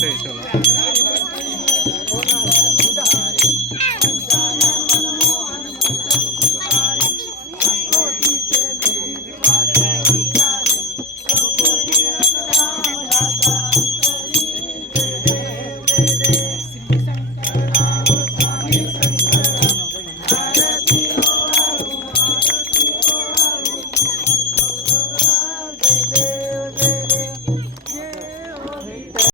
对小兰